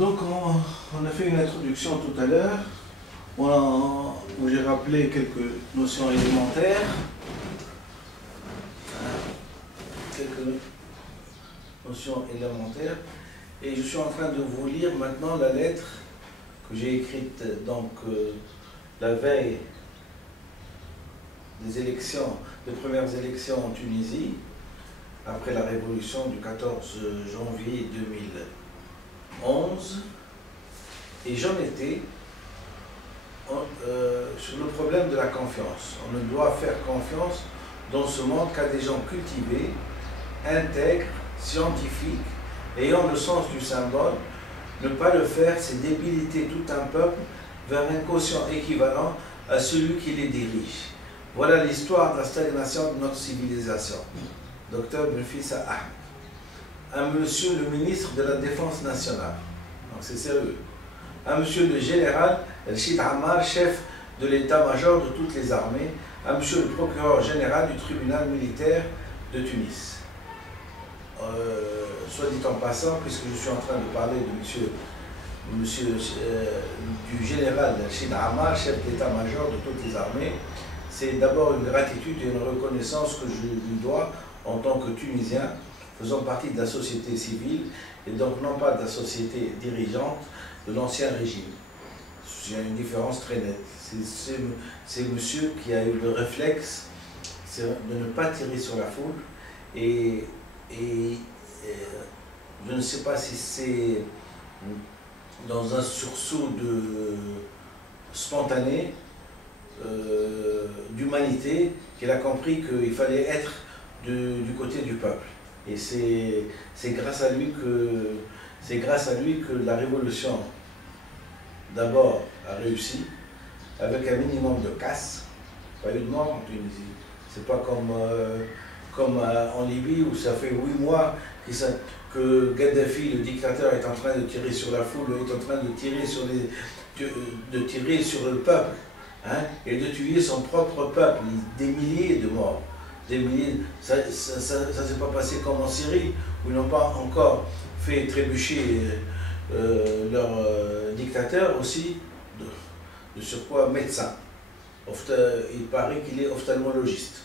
Donc on a fait une introduction tout à l'heure où j'ai rappelé quelques notions élémentaires. Quelques notions élémentaires. Et je suis en train de vous lire maintenant la lettre que j'ai écrite donc la veille des élections, des premières élections en Tunisie, après la révolution du 14 janvier 2011. Et j'en étais sur le problème de la confiance. On ne doit faire confiance dans ce monde qu'à des gens cultivés, intègres, scientifiques, ayant le sens du symbole. Ne pas le faire, c'est débiliter tout un peuple vers un quotient équivalent à celui qui les dirige. Voilà l'histoire de la stagnation de notre civilisation. Docteur Benfissa Ahmed. À monsieur le ministre de la Défense nationale. Donc c'est sérieux. À monsieur le général Rachid Ammar, chef de l'état-major de toutes les armées. À monsieur le procureur général du tribunal militaire de Tunis. Soit dit en passant, puisque je suis en train de parler de du général Rachid Ammar, chef d'état-major de toutes les armées, c'est d'abord une gratitude et une reconnaissance que je lui dois en tant que Tunisien, faisant partie de la société civile et donc non pas de la société dirigeante de l'ancien régime. Il y a une différence très nette. C'est monsieur qui a eu le réflexe de ne pas tirer sur la foule et je ne sais pas si c'est dans un sursaut spontané d'humanité qu'il a compris qu'il fallait être du côté du peuple. Et c'est grâce à lui que la révolution d'abord a réussi, avec un minimum de casse, pas eu de mort en Tunisie. C'est pas comme en Libye où ça fait 8 mois que Kadhafi, le dictateur, est en train de tirer sur la foule, est en train de tirer sur le peuple, hein, et de tuer son propre peuple, des milliers de morts. Des milliers, ça ne s'est pas passé comme en Syrie, où ils n'ont pas encore fait trébucher leur dictateur aussi, de surcroît médecin. Il paraît qu'il est ophtalmologiste.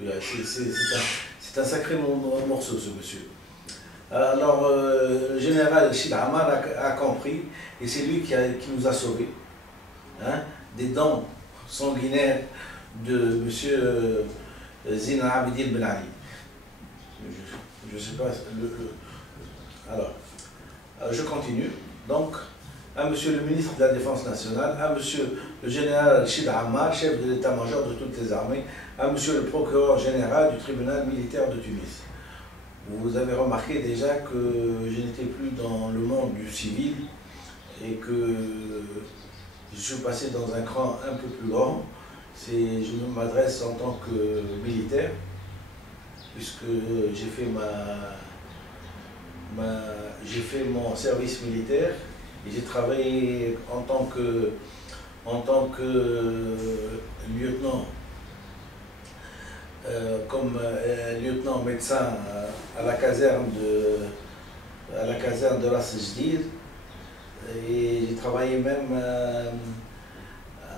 C'est un sacré morceau, ce monsieur. Alors, le général Rachid Ammar a compris, et c'est lui qui nous a sauvés, hein, des dents sanguinaires de monsieur Zine Abidine Ben Ali. Je ne sais pas. Alors, je continue. Donc, à monsieur le ministre de la Défense nationale, à monsieur le général Rachid Ammar, chef de l'état-major de toutes les armées, à monsieur le procureur général du tribunal militaire de Tunis. Vous avez remarqué déjà que je n'étais plus dans le monde du civil et que je suis passé dans un cran un peu plus grand. Je m'adresse en tant que militaire, puisque j'ai fait mon service militaire et j'ai travaillé en tant que lieutenant, comme lieutenant médecin à la caserne de Ras Jdir, et j'ai travaillé même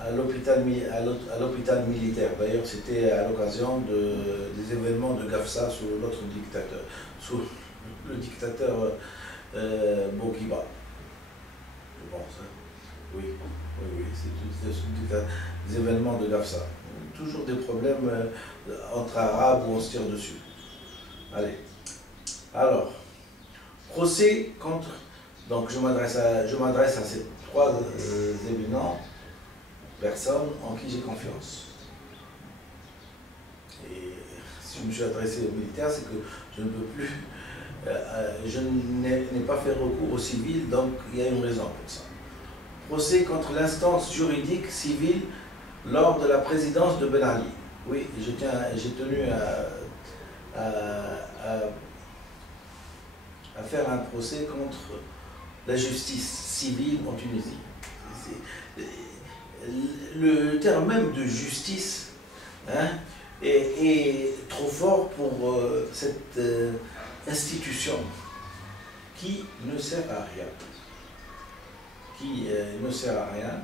à l'hôpital militaire. D'ailleurs, c'était à l'occasion des événements de Gafsa sous l'autre dictateur, sous le dictateur Bourguiba, je pense. Hein. Oui, c'est des événements de Gafsa. Toujours des problèmes entre Arabes où on se tire dessus. Allez. Alors, procès contre. Donc, je m'adresse à ces trois éminents personnes en qui j'ai confiance. Et si je me suis adressé aux militaires, c'est que je ne peux plus. Je n'ai pas fait recours au civil, donc il y a une raison pour ça. Procès contre l'instance juridique civile lors de la présidence de Ben Ali. Oui, j'ai tenu à faire un procès contre la justice civile en Tunisie. Le terme même de justice, hein, est trop fort pour cette institution qui ne sert à rien. qui ne sert à rien,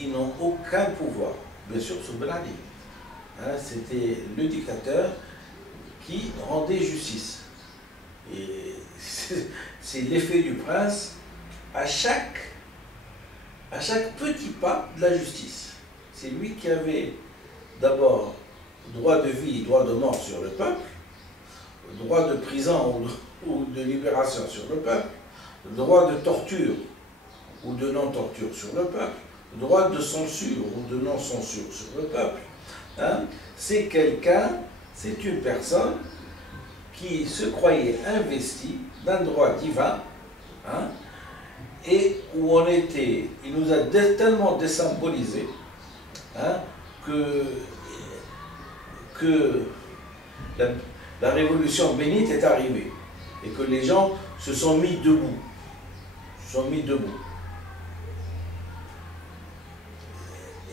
ils n'ont aucun pouvoir, bien sûr, sur Ben Ali. Hein, c'était le dictateur qui rendait justice. Et c'est l'effet du prince à chaque petit pas de la justice. C'est lui qui avait d'abord droit de vie et droit de mort sur le peuple, droit de prison ou de libération sur le peuple, droit de torture ou de non-torture sur le peuple, droit de censure ou de non-censure sur le peuple. Hein? C'est quelqu'un, c'est une personne qui se croyait investi d'un droit divin, hein? Et où on était, il nous a tellement désymbolisé, hein, que la révolution bénite est arrivée et que les gens se sont mis debout.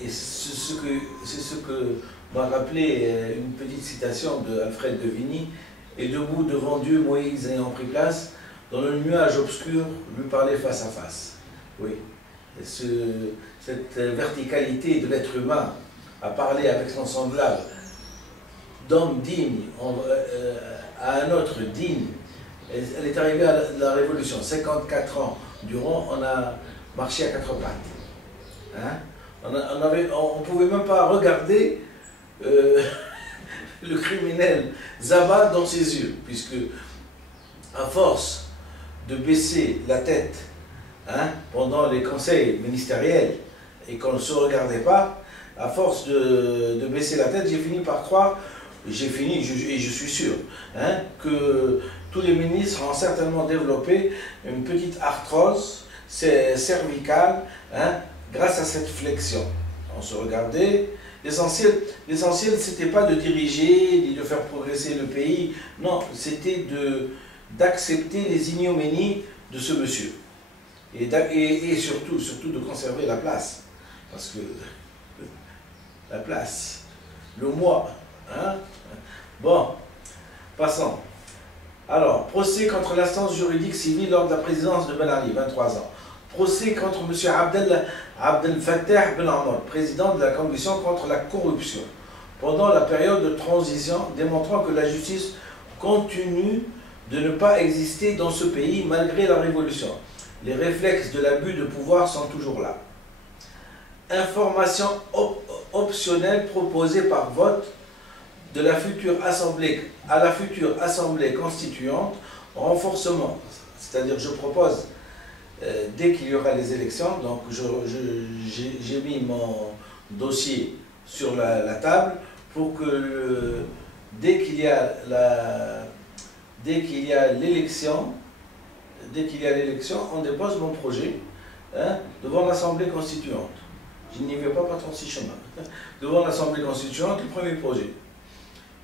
Et c'est ce que m'a rappelé une petite citation d'Alfred de Vigny. Et debout devant Dieu, Moïse ayant pris place, dans le nuage obscur, lui parlait face à face. Oui. Et cette verticalité de l'être humain à parler avec son semblable, d'homme digne à un autre digne, elle est arrivée à la Révolution. 54 ans durant, on a marché à quatre pattes. Hein? On ne pouvait même pas regarder le criminel Zaba dans ses yeux, puisque à force de baisser la tête, hein, pendant les conseils ministériels et qu'on ne se regardait pas, à force de baisser la tête, j'ai fini par croire, et je suis sûr, hein, que tous les ministres ont certainement développé une petite arthrose cervicale, hein, grâce à cette flexion. On se regardait. L'essentiel, ce n'était pas de diriger, ni de faire progresser le pays. Non, c'était d'accepter les ignominies de ce monsieur. Et surtout de conserver la place. Parce que la place, le moi, hein? Bon, passons. Alors, procès contre l'instance juridique civile lors de la présidence de Ben Ali, 23 ans. Procès contre M. Abdel Fattah Ben Ahmad, président de la Commission contre la corruption, pendant la période de transition, démontrant que la justice continue de ne pas exister dans ce pays malgré la révolution. Les réflexes de l'abus de pouvoir sont toujours là. Information optionnelle proposée par vote de la future assemblée à la future assemblée constituante, renforcement, c'est-à-dire je propose dès qu'il y aura les élections, donc j'ai mis mon dossier sur la table pour que dès qu'il y a l'élection, on dépose mon projet, hein, devant l'Assemblée constituante. Je n'y vais pas par 36 chemins. Devant l'Assemblée constituante, le premier projet.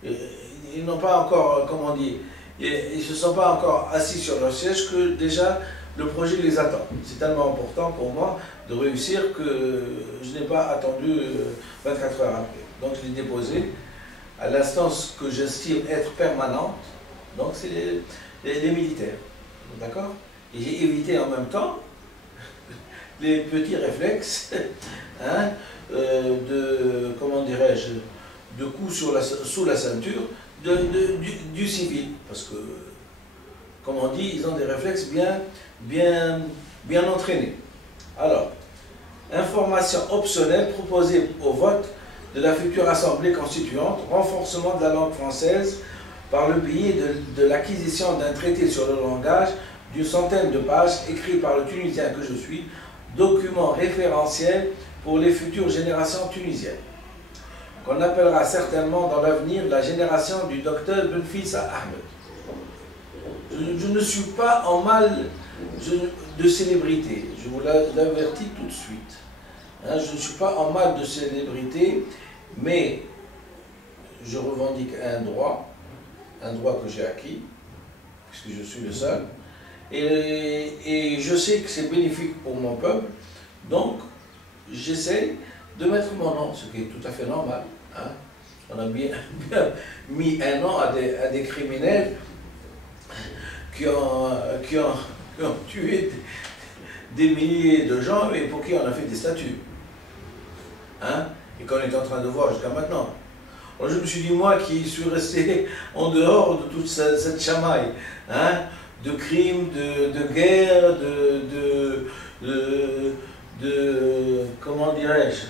Ils n'ont pas encore, comment dire, ils ne se sont pas encore assis sur leur siège que déjà le projet les attend. C'est tellement important pour moi de réussir que je n'ai pas attendu 24 heures après. Donc je l'ai déposé à l'instance que j'estime être permanente, donc c'est les militaires. D'accord? Et j'ai évité en même temps les petits réflexes, hein, comment dirais-je, de coups sous la ceinture du civil. Parce que, comme on dit, ils ont des réflexes bien entraînés. Alors, information optionnelle proposée au vote de la future Assemblée constituante, renforcement de la langue française par le biais de l'acquisition d'un traité sur le langage d'une centaine de pages écrit par le Tunisien que je suis, document référentiel pour les futures générations tunisiennes, qu'on appellera certainement dans l'avenir la génération du docteur Benfissa Ahmed. Je ne suis pas en mal de célébrité, je vous l'avertis tout de suite. Hein, je ne suis pas en mal de célébrité, mais je revendique un droit que j'ai acquis, puisque je suis le seul, et je sais que c'est bénéfique pour mon peuple, donc j'essaie de mettre mon nom, ce qui est tout à fait normal. Hein. On a bien mis un nom à des criminels qui ont tué des milliers de gens et pour qui on a fait des statues. Hein, et qu'on est en train de voir jusqu'à maintenant. Alors je me suis dit, moi qui suis resté en dehors de toute cette chamaille, hein, de crimes, de guerres, comment dirais-je,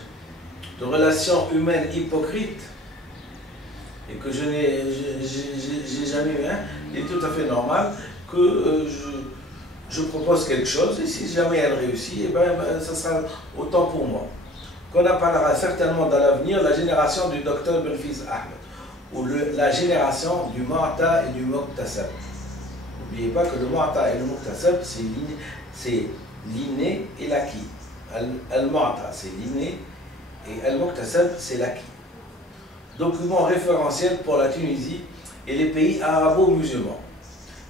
de relations humaines hypocrites, et que je n'ai jamais eu, hein, il est tout à fait normal que je propose quelque chose, et si jamais elle réussit, eh ben, ça sera autant pour moi. Qu'on appellera certainement dans l'avenir la génération du docteur Belfils Ahmed, ou la génération du Mu'ta et du Muqtasab. N'oubliez pas que le Mu'ta et le Muqtasab, c'est l'inné et l'acquis. Al-Mu'ta, c'est l'inné, et Al-Muqtasab, c'est l'acquis. Document référentiel pour la Tunisie et les pays arabo-musulmans.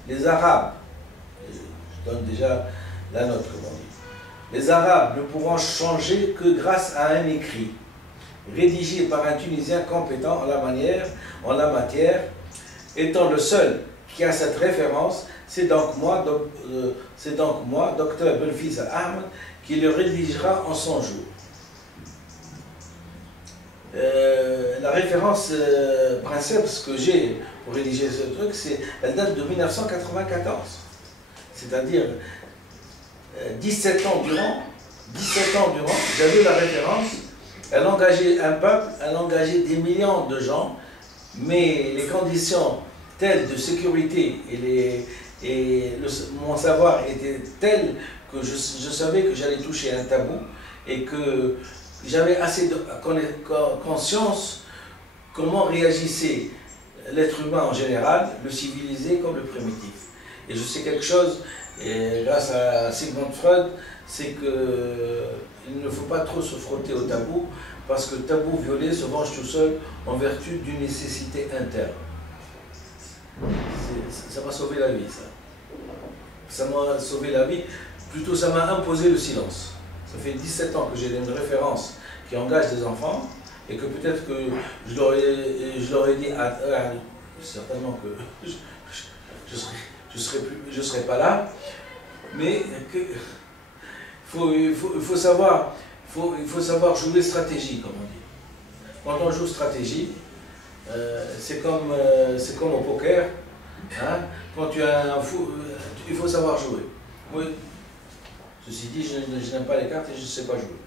Les Arabes, je donne déjà la note, comme on dit. Les Arabes ne pourront changer que grâce à un écrit, rédigé par un Tunisien compétent en la matière, étant le seul qui a cette référence. C'est donc moi, docteur Belfils Ahmed, qui le rédigera en son jour. La référence principale que j'ai pour rédiger ce truc, elle date de 1994. C'est-à-dire 17 ans durant, j'avais la référence. Elle engageait un peuple, elle engageait des millions de gens, mais les conditions telles de sécurité mon savoir était tel que je savais que j'allais toucher un tabou et que j'avais assez de conscience comment réagissait l'être humain en général, le civilisé comme le primitif. Et je sais quelque chose, et grâce à Sigmund Freud, c'est qu'il ne faut pas trop se frotter au tabou, parce que le tabou violé se venge tout seul en vertu d'une nécessité interne. Ça m'a sauvé la vie, ça. Ça m'a sauvé la vie, plutôt ça m'a imposé le silence. Ça fait 17 ans que j'ai une référence qui engage des enfants, et que peut-être que je leur ai dit, certainement que je serai pas là, mais il faut savoir jouer stratégie, comme on dit. Quand on joue stratégie, c'est comme au poker, hein, quand tu as un fou, il faut savoir jouer. Oui. Ceci dit, je n'aime pas les cartes et je ne sais pas jouer.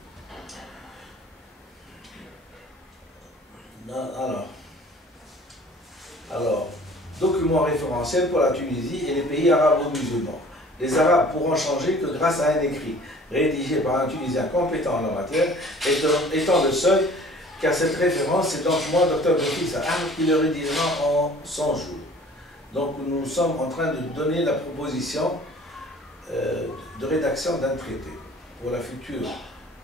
Alors, document référentiel pour la Tunisie et les pays arabo-musulmans. Les Arabes pourront changer que grâce à un écrit rédigé par un Tunisien compétent en la matière, étant le seul qui a cette référence. C'est donc moi, docteur Belfils Ahmed, qui le rédigera en 100 jours. Donc nous sommes en train de donner la proposition de rédaction d'un traité pour la future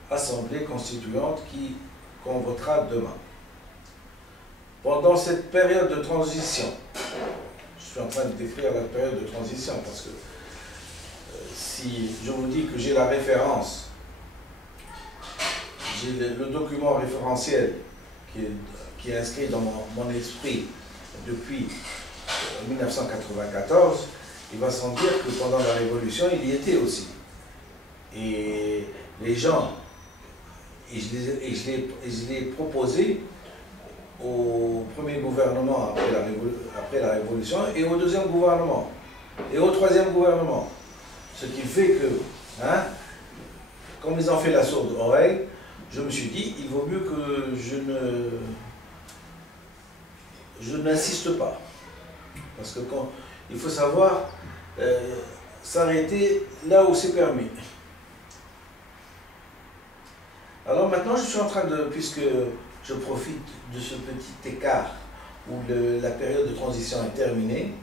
assemblée constituante qu'on votera demain. Pendant cette période de transition, je suis en train de décrire la période de transition parce que si je vous dis que j'ai la référence, j'ai le document référentiel qui est inscrit dans mon esprit depuis 1994, il va sans dire que pendant la Révolution, il y était aussi. Et les gens, et je l'ai proposé au premier gouvernement après la Révolution et au deuxième gouvernement et au troisième gouvernement. Ce qui fait que, hein, comme ils ont fait la sourde oreille, je me suis dit, il vaut mieux que je n'insiste pas. Parce que il faut savoir s'arrêter là où c'est permis. Alors maintenant, je suis en train de, puisque je profite de ce petit écart où la période de transition est terminée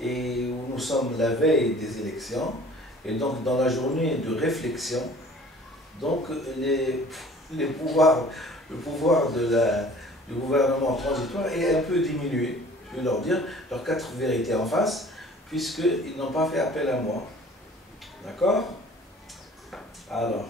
et où nous sommes la veille des élections, et donc dans la journée de réflexion, donc le pouvoir du gouvernement transitoire est un peu diminué. Je vais leur dire leurs 4 vérités en face, puisqu'ils n'ont pas fait appel à moi. D'accord? Alors.